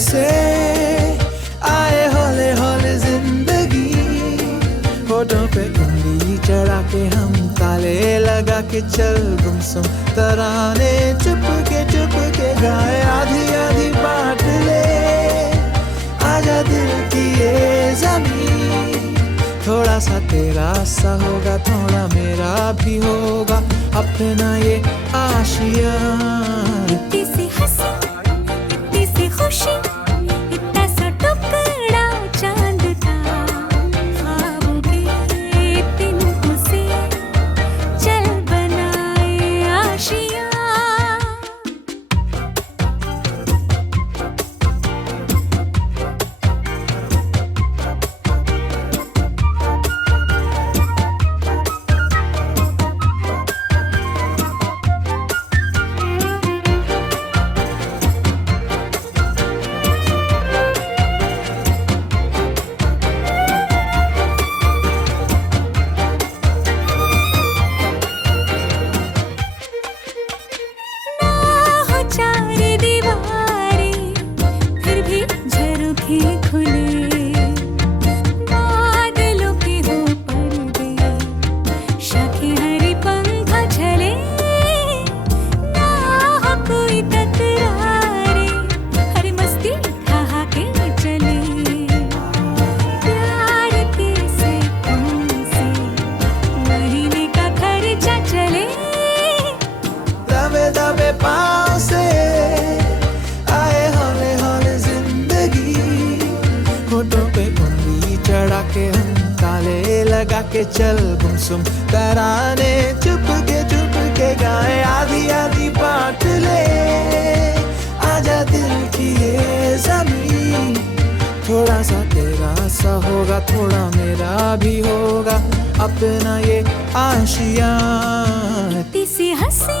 से आए हौले हौले जिंदगी। होठों पे उंगली चढ़ा के हम ताले लगा के चल गुमसुम तराने चुप के गाए आधी आधी बांट ले। आजा दिल की ये ज़मीन, थोड़ा सा तेरा सा होगा थोड़ा मेरा भी होगा अपना ये आशिया। इतनी सी हंसी इतनी सी खुशी इतना सा टुकड़ा चांद का, ख्वाबों के तिनकों से चल बनाए आशिया। चार दीवारें फिर भी झरोखे खुले, बादलों के हो पर्दे शाखें हरी पंखा झले। ना हो कोई तकरारे हर मस्ती खा के चले। प्यार के सैकों से महीने का खर्चा चले। दबे दबे पाँव से आए हौले हौले जिंदगी। होठों पे उंगली चढ़ा के हम ताले लगा के चल गुमसुम तराने चुप के गाए आधी आधी बांट ले। आजा दिल की ये ज़मीन, थोड़ा सा तेरा सा होगा थोड़ा मेरा भी होगा अपना ये आशिया। इतनी सी हंसी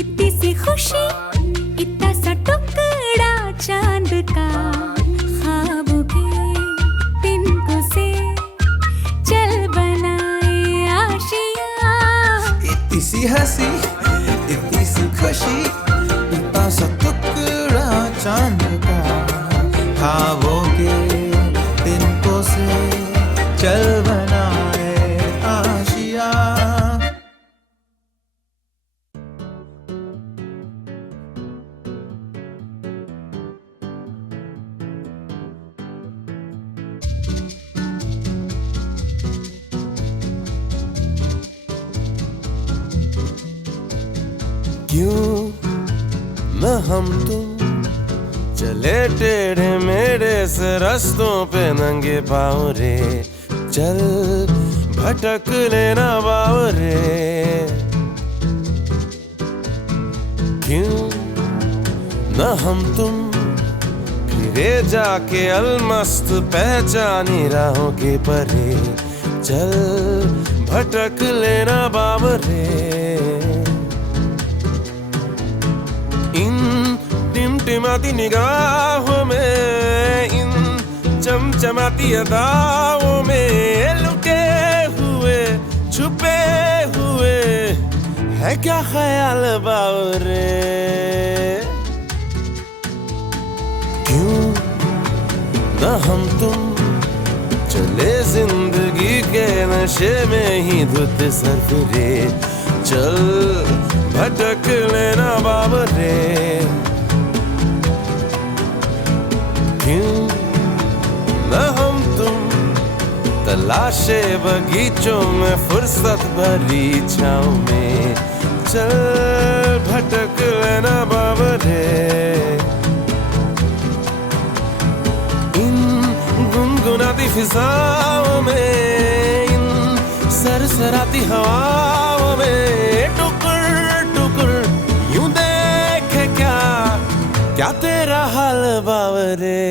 इतनी सी खुशी इतना सा टुकड़ा चांद का, ख्वाबों के तिनकों से चल बनाए आशिया। इतनी सी हंसी इतनी सी खुशी इतना सा टुकड़ा चांद का, ख्वाबों के तिनकों से चल बनाए आशिया। क्यों न हम तुम चले टेढ़े मेढ़े से रास्तों पे नंगे पाँव रे। चल भटक लेना बाव रे। क्यों न हम तुम फिरे जाके अलमस्त पहचानी राहों के परे। चल भटक लेना बाव रे। इन टिमटिमाती निगाहों में इन चमचमाती अदाओं में लुके हुए छुपे हुए है क्या ख्याल बावरे। क्यों न हम तुम चले जिंदगी के नशे में ही धुत सर फिरे। चल भटक लेना बाबरे। क्यों न हम तुम तलाशे बगीचों में फुर्सत भरी छाँव में। चल भटक लेना बाबरे। इन गुनगुनाती फिजाओं में इन सरसराती हवाओं में टुकुर टुकुर यूं देखे क्या तेरा हाल बावरे।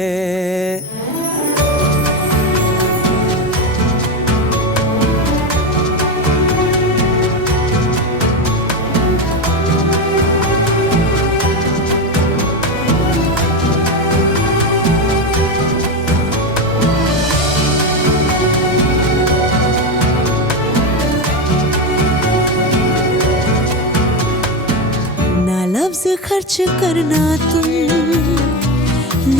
खर्च करना तुम, न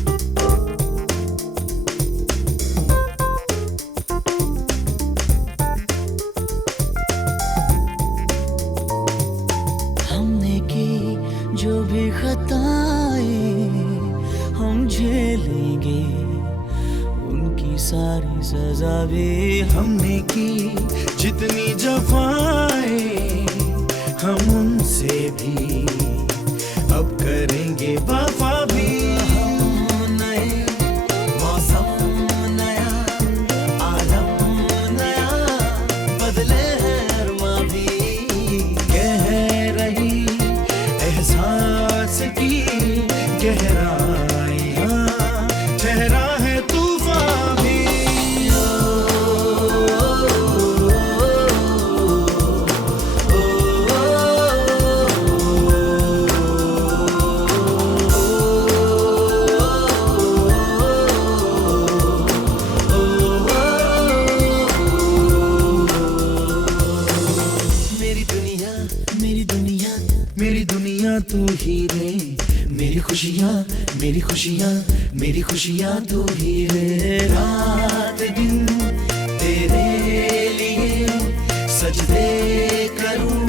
सजा भी हमने की, जितनी जफाएं हम उनसे भी अब करेंगे वफा भी। हम नए मौसम नया, आलम नया, बदले हैं अरमा भी, कह रही एहसास की गहराइयां, ठहरा है तूफान भी। मेरी दुनिया मेरी दुनिया मेरी दुनिया तू ही रे, मेरी खुशियाँ मेरी खुशियाँ मेरी खुशियाँ तू ही रे। रात दिन तेरे लिए सजदे करूं,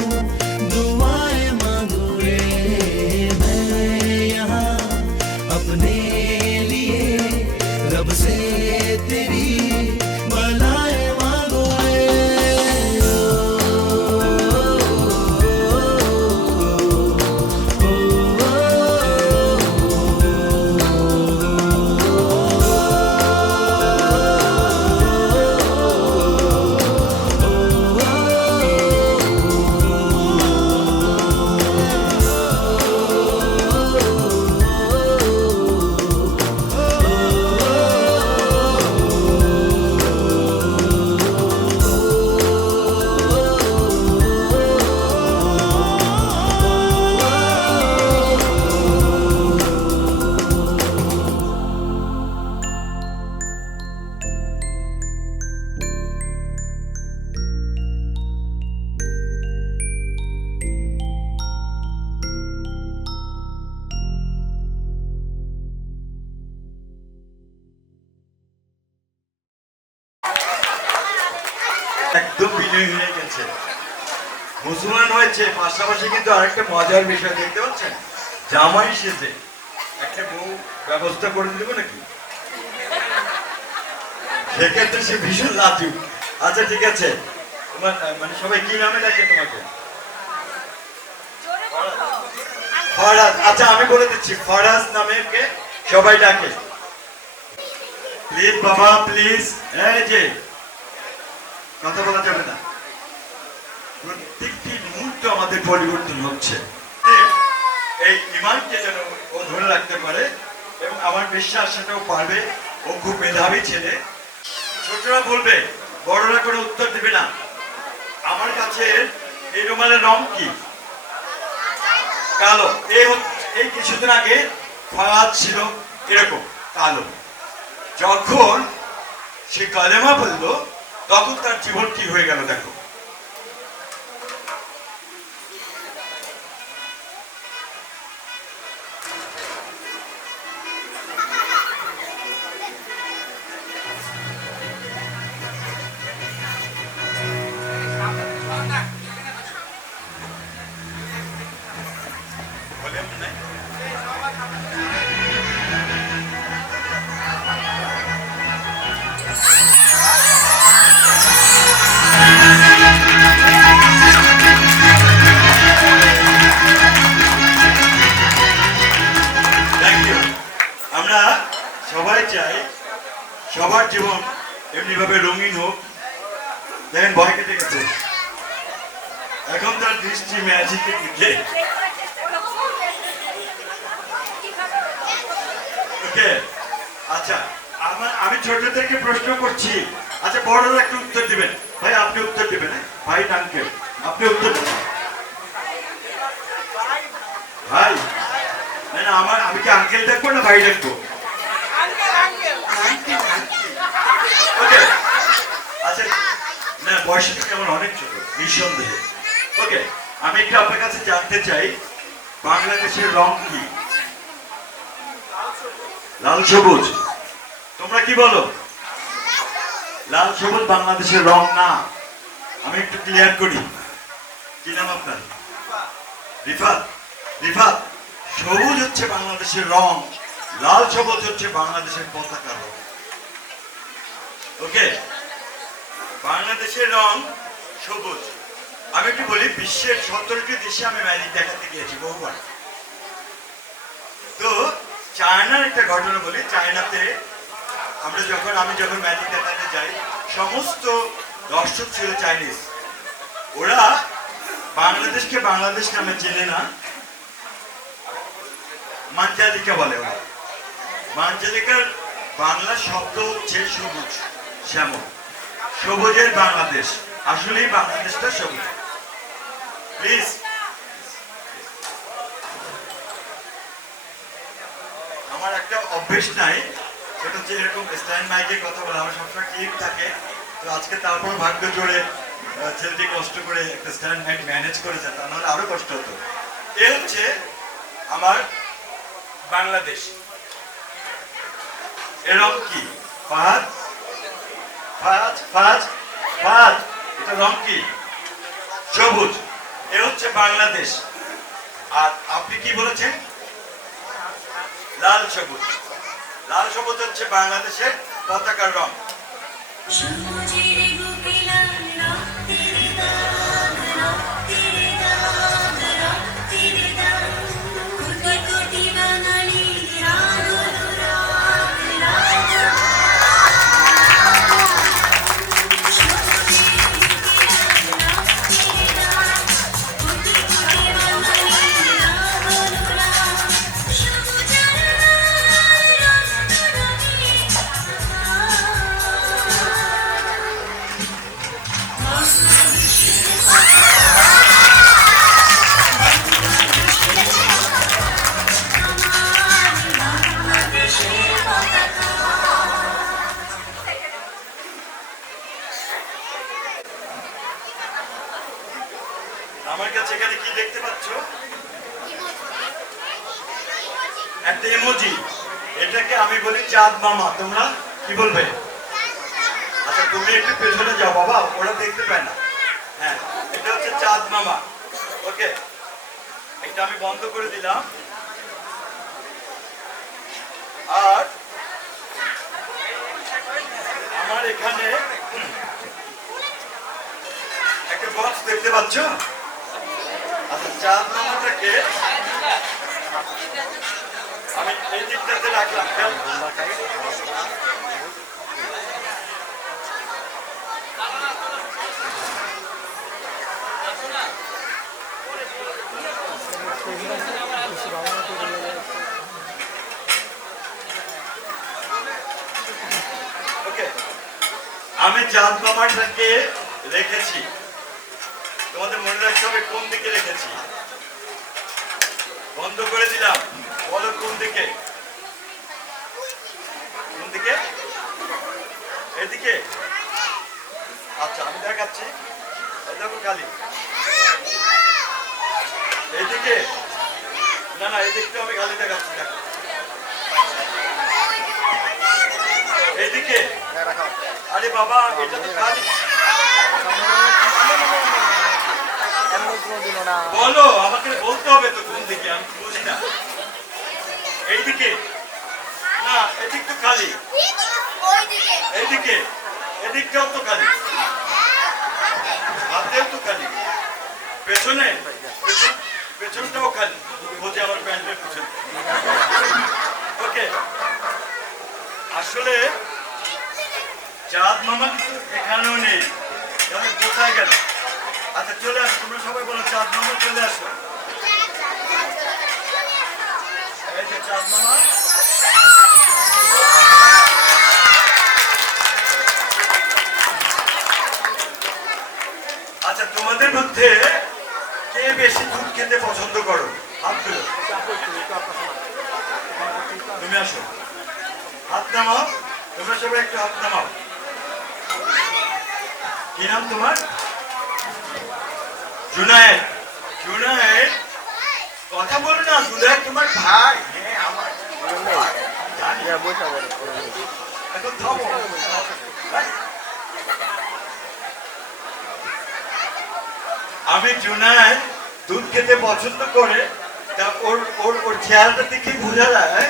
दुआएं मांगू रे मैं यहाँ अपने लिए, रब से तेरी भलाएं मांगू रे। একদম বিনয়ী হয়ে গেছে, মুসলমান হয়েছে। পাশাপাশি কিন্তু আরেকটা মজার বিষয় দেখতে পাচ্ছেন, জামাই সেজে একটা বউ ব্যবস্থা করে দেব নাকি, সেক্ষেত্রে সে ভীষণ লাজুক। আচ্ছা ঠিক আছে, তোমার মানে সবাই কি নামে ডাকে তোমাকে? ফরাজ। আচ্ছা আমি বলে দিচ্ছি, ফরাজ নামে কে সবাই ডাকে। প্লিজ বাবা প্লিজ, এই যে কথা বলা যাবে না, প্রত্যেকটি মুহূর্ত আমাদের পরিবর্তন হচ্ছে। এই ইমানকে যেন ও ধরে রাখতে পারে, এবং আমার বিশ্বাস সেটাও পারবে। ও খুব মেধাবী ছেলে। ছোটরা বলবে, বড়রা কোনো উত্তর দেবে না। আমার কাছে এই রুমালের রং কি? কালো। এই কিছুদিন আগে ফাঁদ ছিল এরকম কালো। যখন সে কালেমা বললো, তখন তার জীবন কি হয়ে গেল দেখো। সবার জীবন এমনি ভাবে রঙিন হোক। দেখেন ভয় কেটে গেছে, এখন তার দৃষ্টি ম্যাজিকের দিকে। ওকে আচ্ছা, আমি ছোটদেরকে প্রশ্ন করছি, আচ্ছা বড়রা একটু উত্তর দিবেন। ভাই আপনি উত্তর দিবেন, ভাই আঙ্কেল আপনি উত্তর দিবেন। ভাই না আমি কি আঙ্কেল ডাকবো না ভাই ডাকবো? ওকে আচ্ছা, না বয়সটা কেমন? অনেক ছোট নিঃসন্দেহে। ওকে আমি একটু আপনার কাছে জানতে চাই, বাংলাদেশের রং কি? লাল সবুজ। তোমরা কি বলো? লাল সবুজ বাংলাদেশের রং না। আমি একটু ক্লিয়ার করি, কি নাম আপনার? রিফাত। রিফাত, সবুজ হচ্ছে বাংলাদেশের রং, লাল সবুজ হচ্ছে বাংলাদেশের পতাকা রং। ওকে, বাংলাদেশের রং সবুজ। আমি একটু বলি, বিশ্বের 17টি দেশে আমি ম্যাজিক দেখাতে গিয়েছি বহুবার। তো চায়নার একটা ঘটনা বলি। চায়নাতে আমি যখন ম্যাজিক দেখাতে যাই, সমস্ত দর্শক ছিল চাইনিজ। ওরা বাংলাদেশকে বাংলাদেশ নামে চেনে না, মাঞ্জালিকা বলে ওরা। মাঞ্জালিকার বাংলা শব্দ হচ্ছে সবুজ, শ্যামল। সবুজের বাংলাদেশ, আসলেই বাংলাদেশটা সবুজ। প্লিজ, আমার একটা অভ্যেস নাই, সেটা হচ্ছে এরকম স্ট্যান্ড মাইকে কথা বলে। আমার সবসময় ক্লিপ থাকে, তো আজকে তারপর ভাগ্য জোরে ছেলেটি কষ্ট করে একটা স্ট্যান্ড মাইক ম্যানেজ করেছে, তা নাহলে আরো কষ্ট হতো। এ হচ্ছে আমার বাংলাদেশ। এরকম কি ফাহাদ ফাহাদ ফাহাদ ফাহাদ, এটা রং কি? সবুজ। এ হচ্ছে বাংলাদেশ। আর আপনি কি বলেছেন? লাল সবুজ। লাল সবুজ হচ্ছে বাংলাদেশের পতাকার রং। সবুজের বুকে লাল রক্তের দাগ, রক্তের দাগ, রক্তের দাগ। কোটি কোটি বাঙালির আলোর রাগ, রাগ। সবুজের বুকে লাল রক্তের দাগ, কোটি কোটি বাঙালির আলোর রাগ। সবুজের লাল রক্তরঙে আমার কাছে এখানে কি দেখতে পাচ্ছ? একটা ইমোজি। এটাকে আমি বলি চাঁদ মামা। তোমরা কি বলবে? আচ্ছা, তুমি একটু পেছনে যাও বাবা, ওরা দেখতে পায় না। হ্যাঁ, এটা হচ্ছে চাঁদ মামা। ওকে, এটা আমি বন্ধ করে দিলাম। আর আমার এখানে একটা বক্স দেখতে পাচ্ছ? আচ্ছা, চাঁদ মামাটাকে আমি এই দিকটাতে রাখলাম। ওকে, আমি চাঁদ মামাটাকে রেখেছি। তোমাদের মনে রাখতে হবে কোন দিকে রেখেছি। বন্ধ করে দিলাম। বলো কোন দিকে? কোন দিকে? এদিকে? আচ্ছা, আমি দেখাচ্ছি। দেখো খালি এইদিকে। না না, এই দিকটা আমি খালি দেখাচ্ছি। দেখো এইদিকে। আরে বাবা, এটা তো খালি। বলো, আমাকে বলতে হবে তো কোন দিকে, আমি বুঝি না। এইদিকে? না, এদিক তো খালি। এইদিকে? এদিকটাও তো খালি। হাতেও তো খালি। পেছনে? পেছনটাও খালি। বোঝে আমার প্যান্টের পেছনে। ওকে, আসলে চাঁদ মামা কিন্তু এখানেও নেই। তাহলে কোথায় গেল? আচ্ছা, চলে আসো। তোমরা সবাই বলো চাঁদ মামা চলে আসো। এই যে চাঁদ মামা। আচ্ছা, তোমাদের মধ্যে কে বেশি দুধ খেতে পছন্দ করো? হাত তুলো। তুমি আসো, হাত নামাও। তোমরা সবাই একটু হাত নামাও। কি নাম তোমার? জুনায়েদ। জুনায়েদ, কথা বলো না। জুনায়েদ তোমার ভাই। হ্যাঁ, আমার এখন থামো। আমি জুনায়েদ দুধ খেতে পছন্দ করে, তা ওর ওর ওর চেহারাটা দেখে বোঝা যায়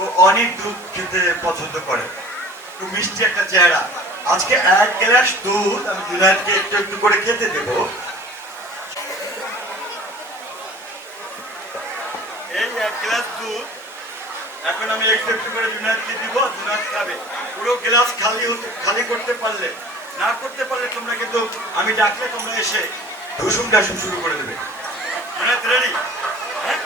ও অনেক দুধ খেতে পছন্দ করে। খুব মিষ্টি একটা চেহারা। আজকে 1 গ্লাস দুধ আমি জুনায়েদকে একটু একটু করে খেতে দেব। এই 1 গ্লাস দুধ এখন আমি একটু একটু করে জুনায়েদকে দিব, জুনায়েদ খাবে। পুরো গ্লাস খালি করতে পারলে, না করতে পারলে তোমরা কিন্তু আমি ডাকলে তোমরা এসে ঢুসুম ঢাসুম শুরু করে দেবে। জুনায়েদ রেডি? হ্যাঁ,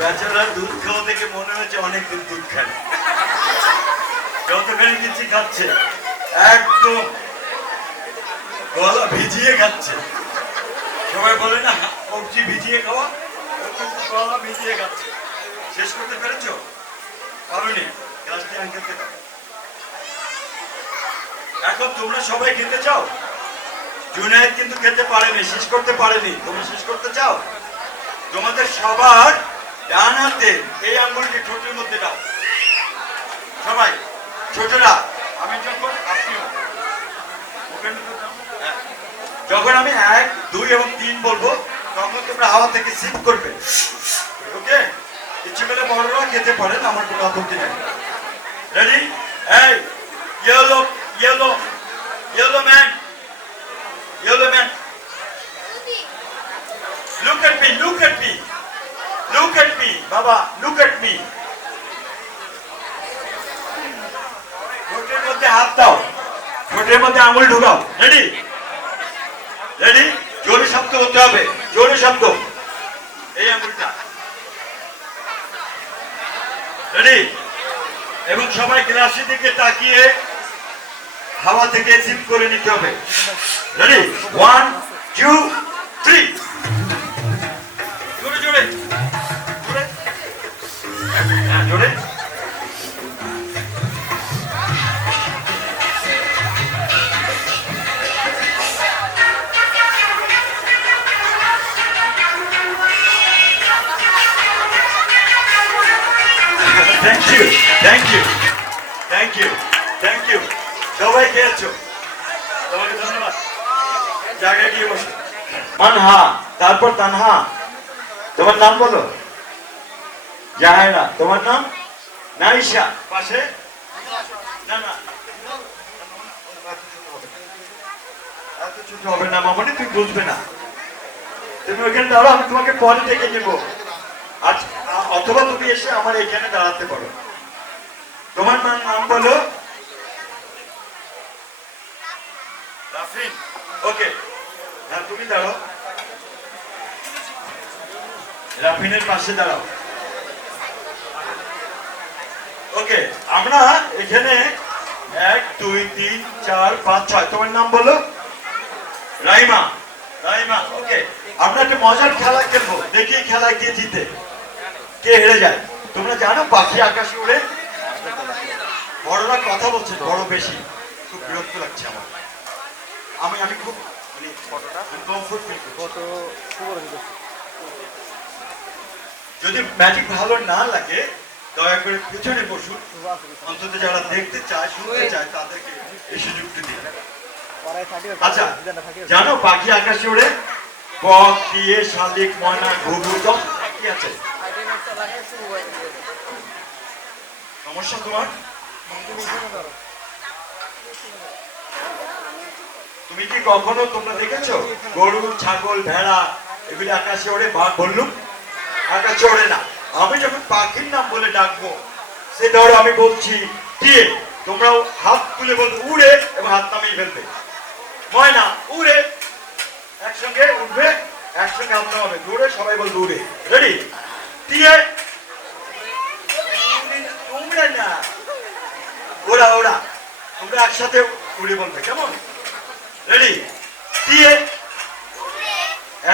বেচারা দুধ খাওয়া দেখে মনে হচ্ছে অনেকদিন দুধ খায় না। যতখানি কিছু খাচ্ছে একদম গলা ভিজিয়ে খাচ্ছে। সবাই বলে না কবজি ভিজিয়ে খাওয়া, ও কিন্তু গলা ভিজিয়ে খাচ্ছে। শেষ করতে পেরেছো? পারোনি? গ্লাসটি আঙ্কেলকে দাও। এখন তোমরা সবাই খেতে চাও? জুনায়েদ কিন্তু খেতে পারেনি, শেষ করতে পারেনি। তোমরা শেষ করতে চাও? তোমাদের সবার ডান হাতে এই আঙ্গুলটি ঠোঁটের মধ্যে দাও। সবাই ছোটরা, আমি যখন আপনিও হ্যাঁ, যখন আমি 1, 2 এবং 3 বলবো তখন তোমরা হাওয়া থেকে সিপ করবে। ওকে? ইচ্ছে করলে বড়রা খেতে পারেন, আমার কোনো আপত্তি নেই। রেডি? এই yellow yellow yellow man, yellow man, look at me, look at me, look at me, বাবা, look at me. ঠোঁটের মধ্যে হাত দাও, ঠোঁটের মধ্যে আঙুল ঢুকাও। রেডি? রেডি? জোরে শব্দ হতে হবে, জোরে শব্দ। এই আঙুলটা রেডি? এবং সবাই গ্লাসের দিকে তাকিয়ে হাওয়া থেকে সিপ করে নিতে হবে। রেডি? 1, 2, 3। জোরে জোরে জোরে, হ্যাঁ জোরে। Thank you, thank you, thank you, thank you. সবাই খেয়েছো, তোমাকে ধন্যবাদ। জায়গায় গিয়ে বসো। মানহা, তারপর তানহা। তোমার নাম বলো। জাহেরা। তোমার নাম? নাইশা। পাশে? না না, এত ছোট হবে না মামনি, তুই বুঝবে না। তুমি ওখানে দাঁড়াও, আমি তোমাকে পরে ডেকে নেবো। আজ অথবা তুমি এসে আমার এখানে দাঁড়াতে পারো। তোমার নাম বলো। রাফিন। ওকে, হ্যাঁ তুমি দাঁড়াও, রাফিনের পাশে দাঁড়াও। ওকে, আমরা এখানে 1, 2, 3, 4, 5, 6। তোমার নাম বলো। রাইমা। রাইমা। ওকে, আমরা একটা মজার খেলা খেলবো, দেখি খেলায় কে জিতে কে হেরে যায়। তোমরা জানো পাখি আকাশে উড়ে? বড়রা কথা বলছে, বড় বেশি, খুব বিরক্ত লাগছে আমার। আমি খুব কমফোর্ট ফিল করছি। যদি ম্যাজিক ভালো না লাগে দয়া করে পিছনে বসুন, অন্তত যারা দেখতে চায় শুনতে চায় তাদেরকে এই সুযোগটি দিন। আচ্ছা, জানো পাখি আকাশে উড়ে? বক, টিয়ে, শালিক, ময়না, ঘুঘু, সব পাখি আছে। সমস্যা তোমার? তুমি কি কখনো তোমরা দেখেছো গরু, ছাগল, ভেড়া এগুলি আকাশে ওড়ে? বাঘ, ভাল্লুক আকাশে ওড়ে না। আমি যখন পাখির নাম বলে ডাকবো, সে ধরো আমি বলছি টিয়ে, তোমরাও হাত তুলে বলবে উড়ে এবং হাত নামিয়ে ফেলবে। ময়না উড়ে, একসঙ্গে উঠবে, একসঙ্গে হাত নামাবে, দৌড়ে সবাই বলবে উড়ে। রেডি? টিয়ে তোমরা না, ওরা ওরা, তোমরা একসাথে উড়ে বলবে, কেমন? রেডি? টিয়ে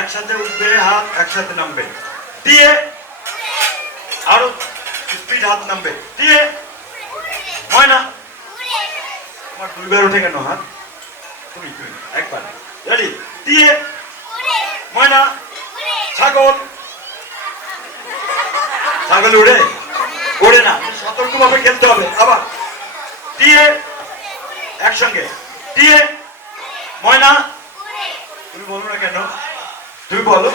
একসাথে উঠবে, হাত একসাথে নামবে। দিয়ে আরো স্পিড হাত নামবে। দিয়ে ময়না, তোমার দুইবার উঠে কেন হাত? তুমি একবার। রেডি? দিয়ে ময়না। ছাগল, ছাগল উড়ে? ওড়ে না, সতর্কভাবে খেলতে হবে। আবার দিয়ে একসঙ্গে। দিয়ে ময়না। তুমি বলো না কেন? তুমি বলো।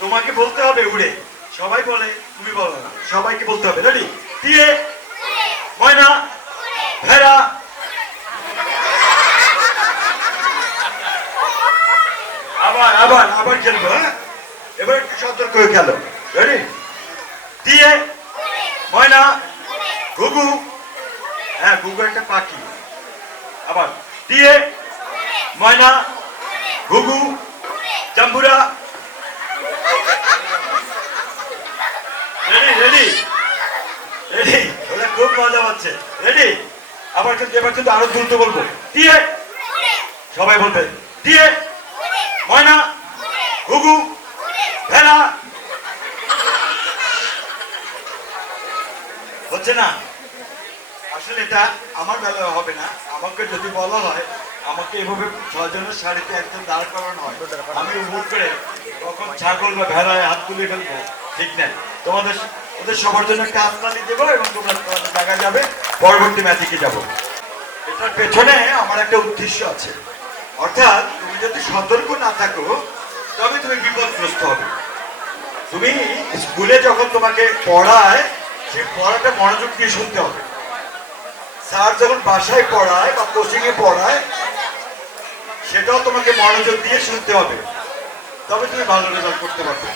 তোমাকে বলতে হবে উড়ে। সবাই বলে, তুমি বলো না, সবাইকে বলতে হবে। রেডি? দিয়ে ময়না। ভেড়া। আবার আবার আবার খেলবো। হ্যাঁ, এবার একটু সতর্ক হয়ে খেলো। রেডি? দিয়ে ময়না। ঘুঘু। হ্যাঁ, ঘুঘু একটা পাখি। আবার দিয়ে ময়না। ঘুঘু। জাম্বুরা। রেডি? রেডি? রেডি? ওরা খুব মজা পাচ্ছে। রেডি? আবার কিন্তু এবার কিন্তু আরো দ্রুত বলবো। দিয়ে সবাই বলবে। দিয়ে ময়না। ঘুঘু। ভেড়া। হচ্ছে না? আসলে এটা আমার বেলায় হবে না। আমাকে যদি বলা হয়, আমাকে এভাবে 6 জনের শাড়িতে একজন দাঁড় করানো হয়, আমি হুট করে কখন ছাগল বা ভেড়ায় হাত তুলে ফেলবো, ঠিক নাই। তোমাদের ওদের সবার জন্য একটা হাততালি দেবো এবং তোমরা তোমাদের জায়গা যাবে, পরবর্তী ম্যাচে কি যাবো। এটার পেছনে আমার একটা উদ্দেশ্য আছে। অর্থাৎ তুমি যদি সতর্ক না থাকো তবে তুমি বিপদগ্রস্ত হবে। তুমি স্কুলে যখন তোমাকে পড়ায়, সেই পড়াটা মনোযোগ দিয়ে শুনতে হবে। স্যার যখন বাসায় পড়ায় বা কোচিং এ পড়ায়, সেটাও তোমাকে মনোযোগ দিয়ে শুনতে হবে, তবে তুমি ভালো রেজাল্ট করতে পারবে।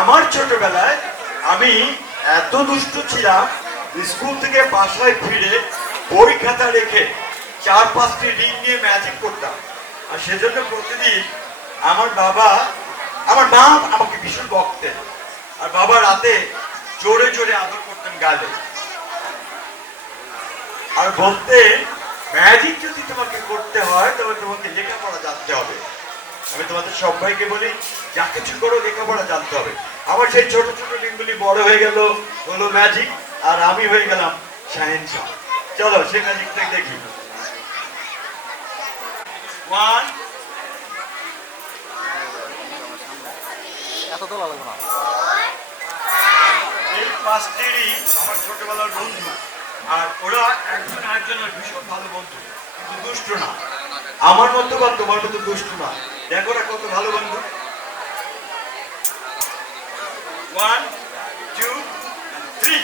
আমার ছোটবেলায় আমি এত দুষ্ট ছিলাম, স্কুল থেকে বাসায় ফিরে বই খাতা রেখে 4-5টি রিং নিয়ে ম্যাজিক করতাম। আর সেজন্য প্রতিদিন আমার মা আমাকে ভীষণ বকতেন, আর বাবা রাতে জোরে জোরে আদর করতেন গালে, আর বলতেন ম্যাজিক যদি তোমাকে করতে হয় তবে তোমাকে লেখাপড়া জানতে হবে। আমি তোমাদের সবাইকে বলি, যা কিছু করো লেখাপড়া জানতে হবে। আমার সেই ছোট ছোট লিঙ্কগুলি বড় হয়ে গেল, হলো ম্যাজিক, আর আমি হয়ে গেলাম শাহেনশাহ। চলো সেই ম্যাজিকটা দেখি। 1 এই 5টি আমার ছোটবেলার বন্ধু, আর ওরা একজন আরেকজনের ভীষণ ভালো বন্ধু, কিন্তু দুষ্ট না। আমার মতো বা তোমার মতো দুষ্ট না। দেখো ওরা কত ভালো বন্ধু। 1 2 3।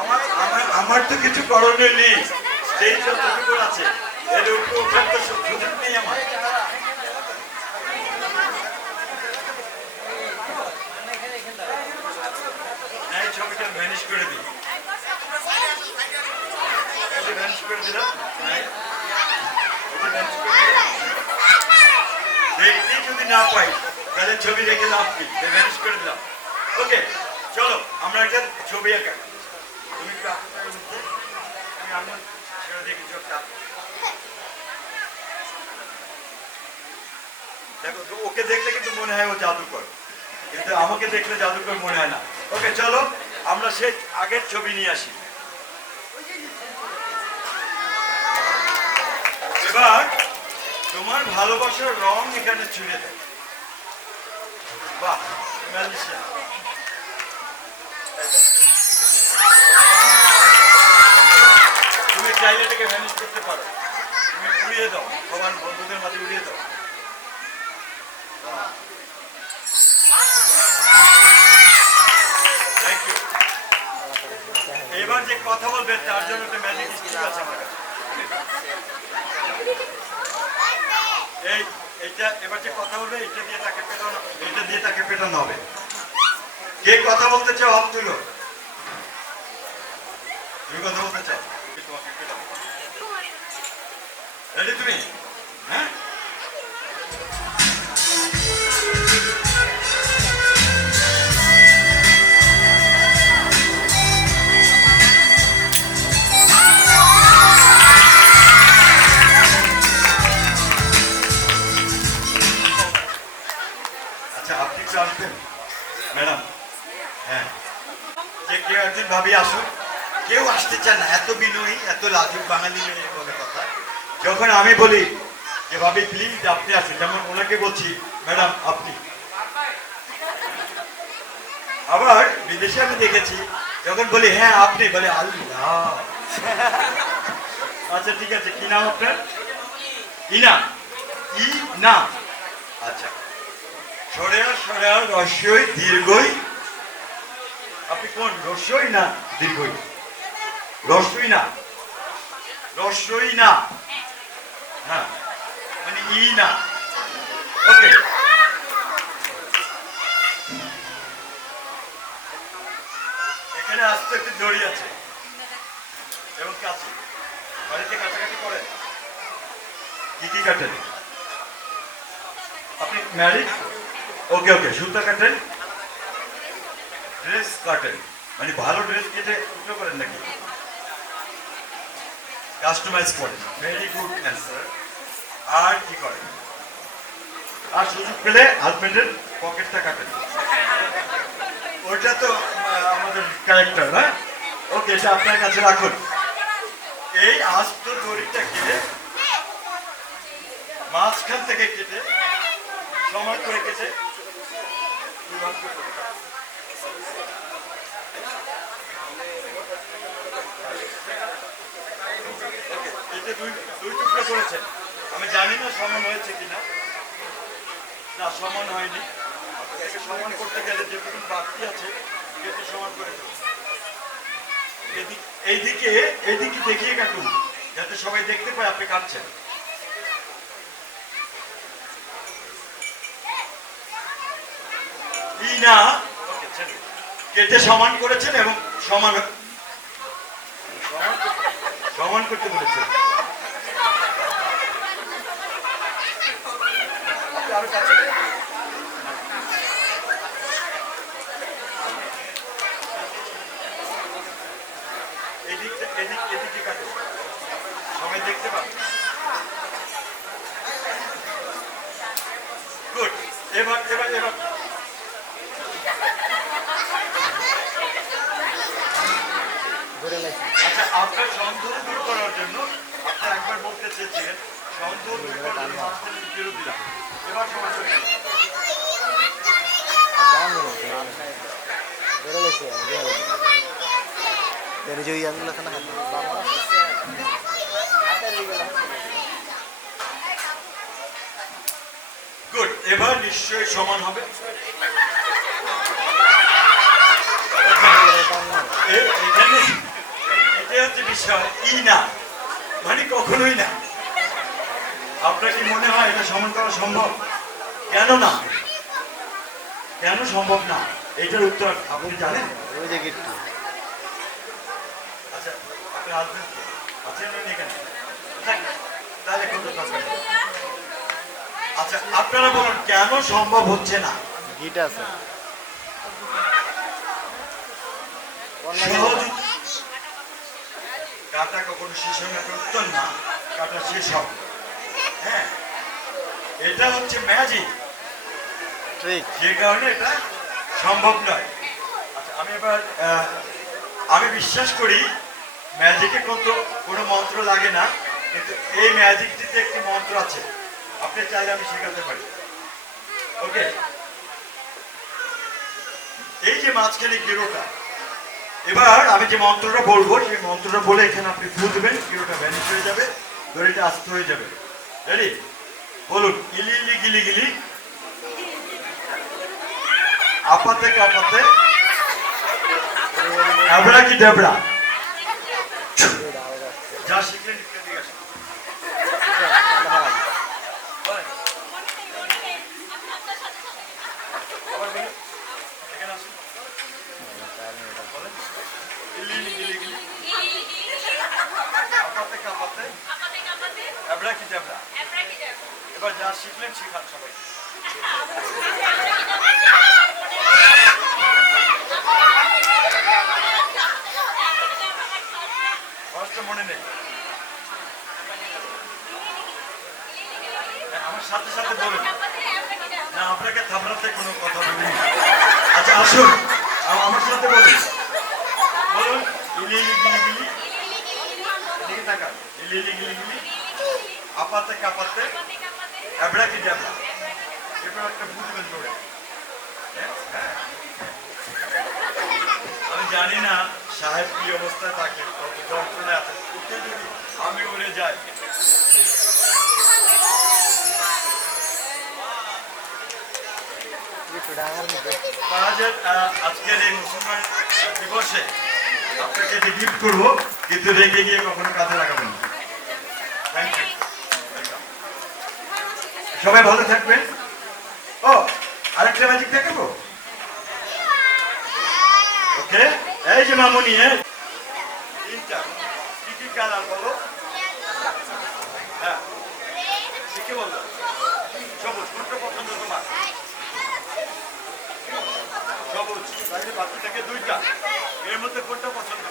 আমার আমার আমার তো কিছু করণীয় নেই, সেই যতটুকু আছে এর উপর ওঠার তো সুযোগ নেই আমার। না, এই ছবিটা ভ্যানিশ করে দিই, ভ্যানিশ করে দিলাম। দেখতে যদি না পাই তাহলে ছবি রেখে লাভ কি, ভ্যানিশ করে দিলাম। ওকে, চলো আমরা একটা ছবি আঁকা। তুমি একটু আঁকতে বলতে, আমি আমার সেটা দেখি চোখটা। দেখো তো, ওকে দেখলে কিন্তু মনে হয় ও জাদুকর, কিন্তু আমাকে দেখলে জাদুকর মনে হয় না। ওকে চলো আমরা সেই আগের ছবি নিয়ে আসি। এবার তোমার ভালোবাসার রং এখানে ছুঁড়ে দেয়। বাহ, ম্যাজিশিয়ান। তুমি চাইলে এটাকে ভ্যানিশ করতে পারো, তুমি উড়িয়ে দাও, সবার বন্ধুদের মাঝে উড়িয়ে দাও। Thank you. এবার যে কথা বলবে তার জন্য একটা ম্যাজিক স্টিক আছে আমার কাছে। এইটা এবার যে কথা বলবে এটা দিয়ে তাকে পেটানো, এটা দিয়ে তাকে পেটানো হবে। কে কথা বলতে চাও হাত তুলো। তুমি কথা বলতে চাও, তোমাকে পেটাবো। রেডি তুমি? হ্যাঁ, আচ্ছা আপনি একটু আসবেন ম্যাডাম। হ্যাঁ, যে কেউ একজন ভাবি আসুন। কেউ আসতে চায় না, এত বিনয়ী, এত লাজুক বাঙালি মেয়ে বলে কথা। যখন আমি বলি যে ভাবি প্লিজ আপনি আসুন, যেমন ওনাকে বলছি ম্যাডাম আপনি। আবার বিদেশে আমি দেখেছি যখন বলি হ্যাঁ আপনি, বলে আল্লাহ। আচ্ছা ঠিক আছে, কি নাম আপনার? ইনা। ই না, আচ্ছা। সরেয়া সরেয়া রস্যই দীর্ঘই। আপনি কোন, রস্যই না দীর্ঘই? রস্যই না, রস্যই না, হ্যাঁ মানে ই না। ওকে, এখানে আসতে একটু দড়ি আছে এবং কাছে। বাড়িতে কাছাকাছি করেন? কি কি কাটেন আপনি? ম্যারিড? ওকে ওকে, সুতা কাটেন, ড্রেস কাটেন, মানে ভালো ড্রেস কেটে টুকরো করেন নাকি? কাস্টমাইজ করেন, ভেরি গুড অ্যান্সার। আর কি করেন? আর সুযোগ পেলে হাজবেন্ডের পকেটটা কাটেন। ওইটা তো আমাদের ক্যারেক্টার না? ওকে, এটা আপনার কাছে রাখুন। এই আস্ত দড়িটাকে মাঝখান থেকে কেটে, সময় করে কেটে এটা দুই টুকরো করেছেন। আমি জানি না সমান হয়েছে কিনা, না সমান হয়নি। এটাকে সমান করতে গেলে যেটুকু বাড়তি আছে এটাকে সমান করে দেবো। এইদিকে এইদিকে দেখিয়ে কাটুন, যাতে সবাই দেখতে পায় আপনি কাটছেন। ই না, কেটে সমান করেছেন এবং সমান সমান করতে বলেছেন। আরো কাছে এদিকে কাটে, সবাই দেখতে পাবে। গুড, এবার এবার এবার আচ্ছা, আপনার সন্দেহ দূর করার জন্য আপনি একবার বলতে চেয়েছিলেন সন্দেহ দূর করার জন্য মাঝখানে বিরোধ দিলাম। এবার সবাই চলে গেল। গুড, এবার নিশ্চয়ই সমান হবে। এখানে এটাই হচ্ছে বিষয়, না মানে কখনোই না। আপনার কি মনে হয় এটা সমান করা সম্ভব? কেন না? কেন সম্ভব না? এটার উত্তর আপনি জানেন? আচ্ছা, আপনি আসবেন কি? আছেন না এখানে? তাহলে কত টাকা? আচ্ছা, আপনারা বলুন কেন সম্ভব হচ্ছে না? সহজ কাটা কখনো শেষ হয় না, উত্তর না, কাটা শেষ হবে। হ্যাঁ, এটা হচ্ছে ম্যাজিক, যে কারণে এটা সম্ভব নয়। আচ্ছা, আমি বিশ্বাস করি ম্যাজিকে কোনো মন্ত্র লাগে না, কিন্তু এই ম্যাজিকটিতে একটি মন্ত্র আছে, আপনি চাইলে আমি শেখাতে পারি। ওকে, এই যে মাঝখানে গেরোটা, এবার আমি যে মন্ত্রটা বলবো সেই মন্ত্রটা বলে এখানে আপনি ফু দেবেন, গেরোটা ভ্যানিশ হয়ে যাবে, দড়িটা আস্ত হয়ে যাবে। রেডি? বলুন, ইলি ইলি গিলি গিলি, আপাতে কাপাতে, এবড়া কি ডেবড়া। যা শিখলেন ঠিক আছে। এবার যা শিখলেন শিখান সবাই। মনে নেই, আমার সাথে সাথে বলুন না, আপনাকে থামড়াতে কোনো কথা বলিনি। আচ্ছা আসুন, আমার সাথে বলুন, বলুন ইলি ইলি গিলি গিলি, এদিকে তাকান, ইলি ইলি গিলি গিলি, আপাতে কাপাতে, এবড়া কি ডেবড়া। এরপর একটা বুঝবেন ধরে। আমি জানি না সাহেব কি অবস্থায় থাকে, কত যন্ত্রণা আছে, উঠে যদি আমি উড়ে যাই। আজকের এই মুসলমান দিবসে আপনাকে যে গিফট করবো, কিন্তু রেখে গিয়ে কখনো কাজে লাগাবেন না। থ্যাংক ইউ, সবাই ভালো থাকবেন। ও, আরেকটা ম্যাজিক দেখাবো। ওকে, এই যে মামুনি, তিনটা কি কি কালার বলো? হ্যাঁ, ঠিকই বললো, সবুজ। কোনটা পছন্দ তোমার? সবুজ। তাহলে বাকি থেকে দুইটা, এর মধ্যে কোনটা পছন্দ?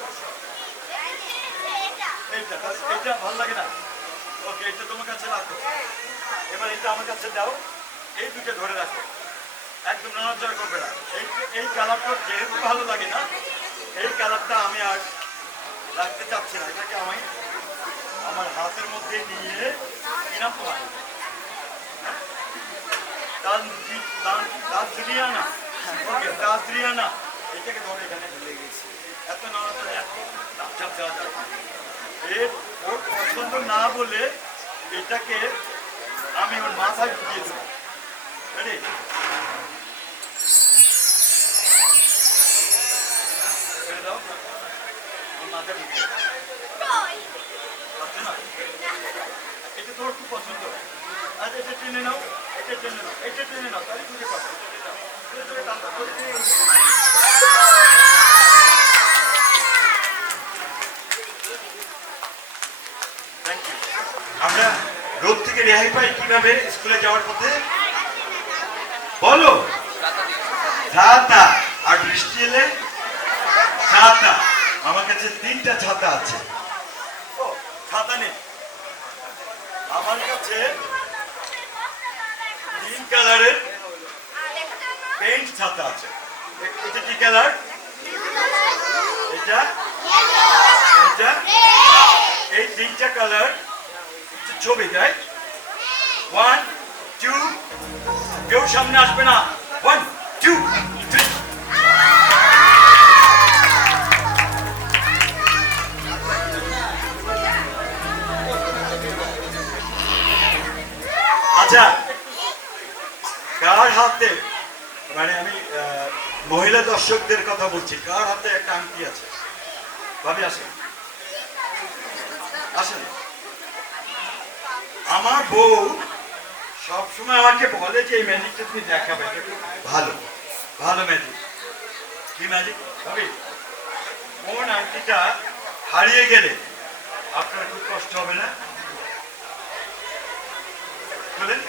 এইটা। তাহলে এইটা ভালো লাগে না? ওকে, এটা তোমার কাছে রাখো। এবার এটা আমার কাছে দাও, এই দুটো ধরে রাখো, একদম নড়াচড়া করবে না। এই কালারটা যেহেতু ভালো লাগে না, এই কালারটা আমি আর রাখতে চাচ্ছি না। এটাকে আমি আমার হাতের মধ্যে নিয়ে, কি নাম তোমার? তাজরিয়ানা। ওকে, তাজরিয়ানা, এটাকে ধরে এখানে ভুলে গেছি। এত নড়াচড়া, এত চাপ দেওয়া যাবে। ওর পছন্দ না বলে এটাকে আমি ওর মাথায় ঢুকিয়ে দেবো। রেডি? দাও, ওর মাথায় ঢুকিয়ে দেবো। এটা তোর খুব পছন্দ। আচ্ছা, এটা টেনে নাও, এটা টেনে নাও, এটা টেনে নাও, তাহলে খুঁজে পাবো। আমরা রোদ থেকে রেহাই পাই কিভাবে স্কুলে যাওয়ার পথে? বলো। ছাতা। আর বৃষ্টি এলে ছাতা। আমার কাছে 3টা ছাতা আছে। ও, ছাতা নেই আমার কাছে। 3 কালারের পেইন্ট ছাতা আছে। এটা কি কালার? এটা, এটা, এই 3টা কালার ছবি, তাই? 1 2, কেউ সামনে আসবে না। 1 2 3। আচ্ছা, হাতে, মানে আমি মহিলা দর্শকদের কথা বলছি, কার হাতে একটা আংটি আছে? ভাবি আসেন, আসেন। আমার বউ সবসময় আমাকে বলে যে এই ম্যাজিকটা তুমি দেখাবে, এটা খুব ভালো ভালো ম্যাজিক। কি ম্যাজিক ভাবি? কোন আংটিটা হারিয়ে গেলে আপনার খুব কষ্ট হবে না? বলেন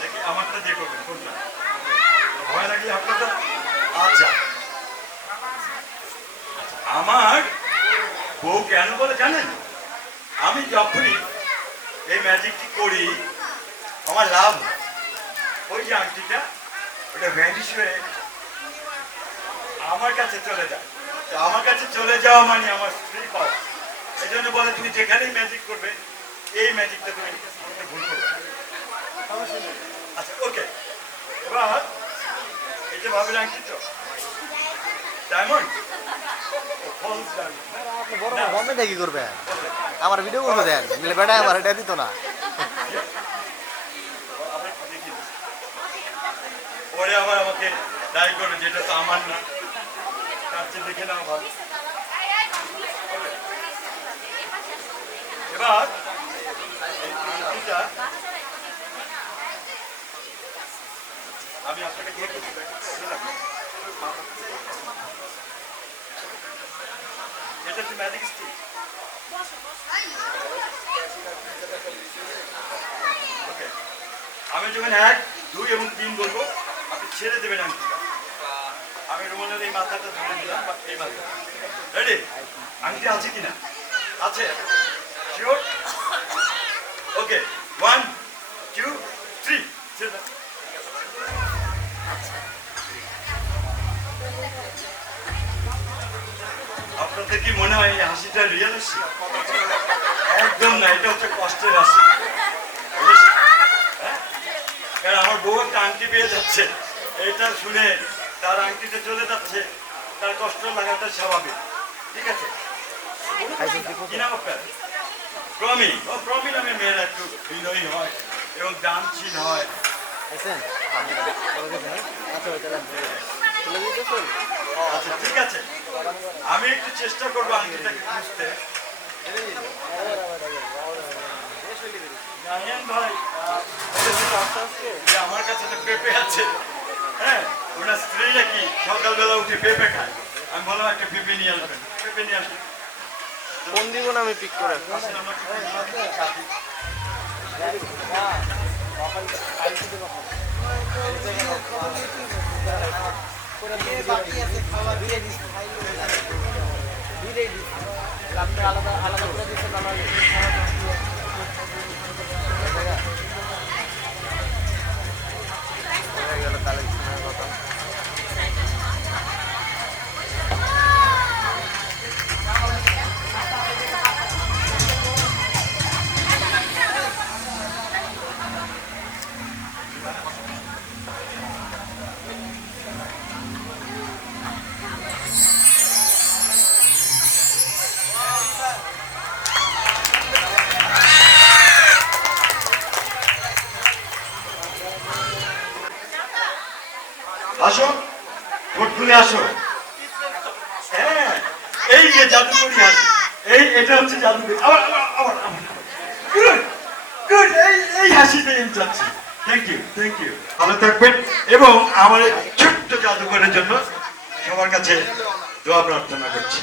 দেখি, আমারটা দিয়ে করবেন কোনটা? ভয় লাগলে আপনারটা। আচ্ছা, আমার বউ কেন বলে জানেন? আমি যখনই এই ম্যাজিকটি করি আমার লাভ হয়। ওই যে আংটিটা ওটা ভ্যানিশ হয়ে আমার কাছে চলে যায়। তো আমার কাছে চলে যাওয়া মানে আমার স্ত্রী পাওয়া। এই জন্য বলে তুমি যেখানেই ম্যাজিক করবে এই ম্যাজিকটা তুমি করতে ভুল করবে। আচ্ছা ওকে, এবার এই যে ভাবেন আংটি তো ডায়মন্ড, ফলস ডায়মন্ড। গভর্নমেন্ট কি করবে? আমার ভিডিও করতে দেন, নিলে বেটা আমার এটা দিত না। পরে আবার আমাকে দায়ী করবে যেটা তো আমার না, তার চেয়ে দেখে নাও ভালো। এবার এই আংটিটা আমি আপনাকে দিয়ে করছি। এটা হচ্ছে ম্যাজিক স্টিক। ওকে, আমি যখন 1, 2 এবং 3 বলবো আপনি ছেড়ে দেবেন আংটিটা। আমি রুমানের এই মাথাটা ধরে নিলাম, বা এই মাথা। রেডি? আংটি আছে কিনা? আছে? শিওর? ওকে, 1, 2, 3 ছেড়ে দাও। আপনাদের কি মনে হয় এই হাসিটা রিয়েল হাসি? একদম না, এটা হচ্ছে কষ্টের হাসি। হ্যাঁ? কারণ আমার বউ একটা আংটি পেয়ে যাচ্ছে, এটা শুনে তার আংটিতে চলে যাচ্ছে, তার কষ্ট লাগাটা স্বাভাবিক। ঠিক আছে? কি নাম আপনার? প্রমি। ও প্রমি নামে মেয়েরা একটু বিনয়ী হয় এবং দানশীল হয়। আচ্ছা ঠিক আছে, আমি একটু চেষ্টা করবো আংটিটাকে খুঁজতে। জানেন ভাই, যে আমার কাছে তো পেঁপে আছে। হ্যাঁ, ওনার স্ত্রী নাকি সকালবেলা উঠে পেঁপে খায়। আমি বললাম একটা পেঁপে নিয়ে আসবেন, পেঁপে নিয়ে আসবেন। কোন দিব না আমি পিক করে? আসেন আমরা একটু পেঁপে কাটি। আলাদা আলাদা করে দিচ্ছে আমার কালেকশনের কথা। আসো, ভোট খুলে আসো। হ্যাঁ, এই যে জাদুকরি হাসি, এটা হচ্ছে জাদুকরি। আবার আবার আবার গুড গুড, এই হাসিটাই আমি চাচ্ছি। Thank you, thank you. ভালো থাকবেন এবং আমার এই ছোট্ট জাদুকরের জন্য সবার কাছে দোয়া প্রার্থনা করছি।